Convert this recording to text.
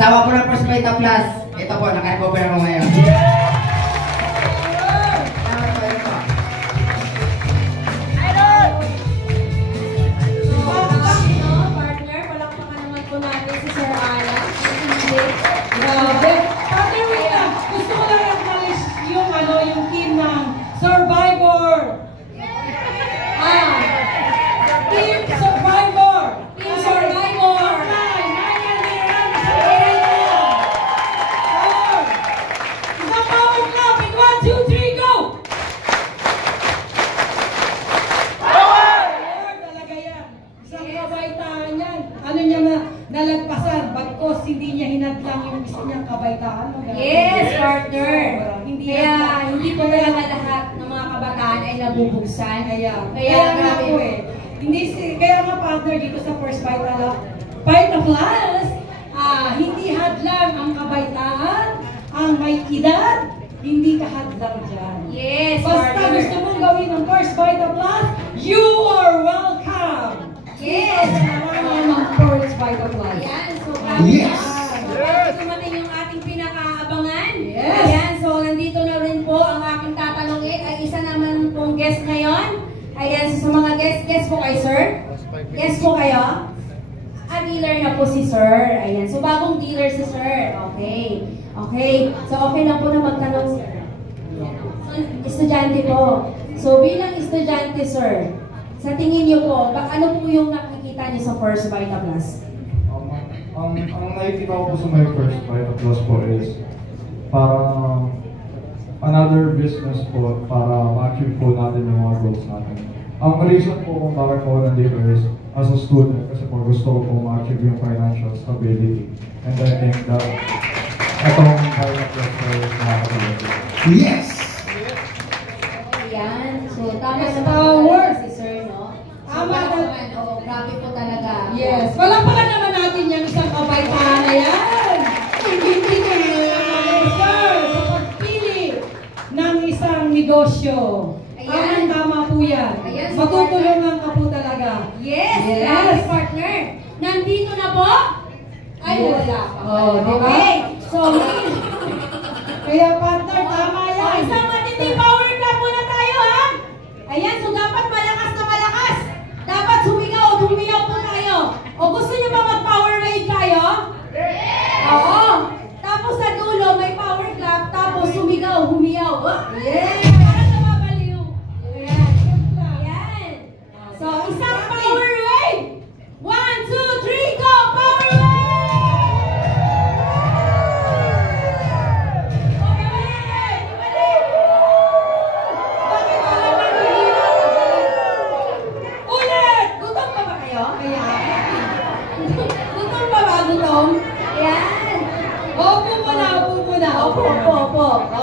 Sama po ng First Vita Plus. Ito po, naka-recover ako ngayon. Partner, palakpakan naman po natin si Sir Alan. Grabe. Partner, wait lang. Gusto ko lang i-acknowledge yung team ng Survivor. Team Survivor. Team Survivor. Isang power clap in 1, 2, 3, go! Power! Talaga yan. Isang kabaitaan yan. Ano niya nalagpasan, bagkos hindi niya hinadlang yung gusto niyang kabaitaan. Yes, partner. Kaya Hindi po talaga lahat ng mga kabataan ay nabubuksan. Kaya grabe. ako kaya nga partner dito sa First Vita Plus, hindi hadlang ang kabaitaan, ang may edad, hindi ka hadlang dyan. Yes, Basta partner. gusto mong gawin ng First Vita Plus, you are welcome! Yes. Naman ng First Vita Plus. Ayan, so Yes. dumating yung ating pinakaabangan. Yes. Ayan, so nandito na rin po ang aking tatanungin ay isa naman pong guest ngayon. Ayan, so sa mga guest po kayo, sir? Guest po kayo? Dealer na po si sir. Ayan, so bagong dealer si sir. Okay. Okay. So okay lang po na magtanong, sir. So, estudyante po. So bilang estudyante, sir, sa tingin niyo po, ano po yung nakikita niyo sa First Vita Plus? Ang nakikita ko po sa my First Vita Plus po is parang another business po para ma-achieve po natin yung mga goals natin. Ang reason po kung bakit po nandito is as a student kasi po gusto ko po ma-achieve yung financial stability. And I think that itong Vita Plus po is nakakatulog. Yes! Ayan. So tama Yes, naman power. si sir, no? So, Tama naman. Oo, grabe po talaga. Yes. Palakpakan naman natin yung isang kabaitaan na yan. Yes, sir, sa pagpili ng isang negosyo. Ayan. Tama po yan. Ayan, Matutulungan ka po talaga. Yes, Yes. grabe, partner. Nandito na po? Ay, Yes. wala pa. Oh, di ba? Okay. So, Kaya partner, tama yan. isang matinding power clap muna tayo, ha? Ayan, so dapat malakas na malakas. Dapat sumigaw o humiyaw po tayo. O gusto niyo ba mag-power wave tayo? Oo. Tapos sa dulo, may power clap. Tapos sumigaw, humiyaw. Yes. Para nababaliw. Ayan. Ayan. So, isang power wave. 1, 2, 3, go! Power wave! Ulit! Gutom pa ba kayo? Gutom pa ba? Gutom? Ayan. Opo muna, opo muna. Opo, opo, opo.